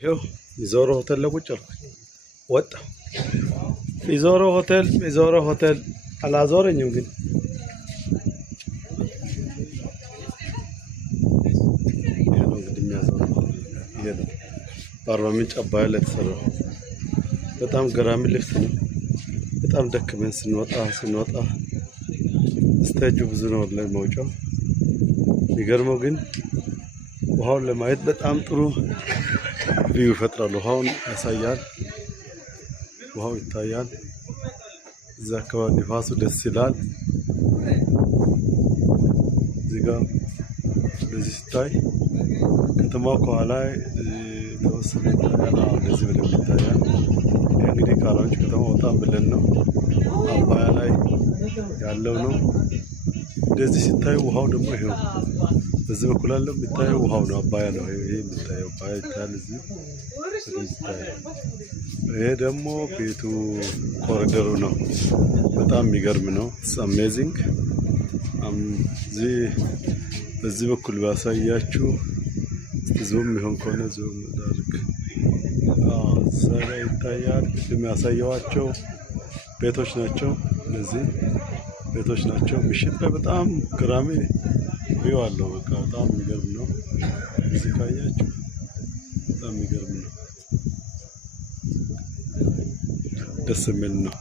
ይኸው ሚዞሮ ሆቴል ላይ ቁጭ አልኩኝ። ወጣ ሚዞሮ ሆቴል አላዞረኝም ግን ይሄ ነው እንግዲህ የሚያዞረው። ይሄ ነው በአርባ ምንጭ አባያ ላይ የተሰራው በጣም ገራሚ ልብስ ነው። በጣም ደክመን ስንወጣ ስቴጁ ብዙ ነው ላይ መውጫው። የሚገርመው ግን ውሃውን ለማየት በጣም ጥሩ ቪው ይፈጥራል። ውሃውን ያሳያል፣ ውሃው ይታያል። እዛ አካባቢ ንፋሱ ደስ ይላል። እዚህ ጋር እንደዚህ ሲታይ ከተማው ከኋላ ተወሰነ ይታያል። እንደዚህ በደንብ ይታያል። እንግዲህ ካራንች ከተማ በጣም ብለን ነው አባያ ላይ ያለው ነው። እንደዚህ ሲታይ ውሃው ደግሞ ይሄው በዚህ በኩል ያለው የሚታየው ውሃው ነው፣ አባያ ነው። ይሄ የሚታየው አባያ ይታያል። እዚህ ይታያል። ይሄ ደግሞ ቤቱ ኮሪደሩ ነው። በጣም የሚገርም ነው። ኢትስ አሜዚንግ። በዚህ በኩል ባሳያችሁ ዙም ይሆን ከሆነ ዙም ዳርክ እዛ ላይ ይታያል። የሚያሳየዋቸው ቤቶች ናቸው። እነዚህ ቤቶች ናቸው። ምሽት ላይ በጣም ገራሚ ቪው አለው። በቃ በጣም የሚገርም ነው። እዚህ ካያችሁ በጣም የሚገርም ነው። ደስ የሚል ነው።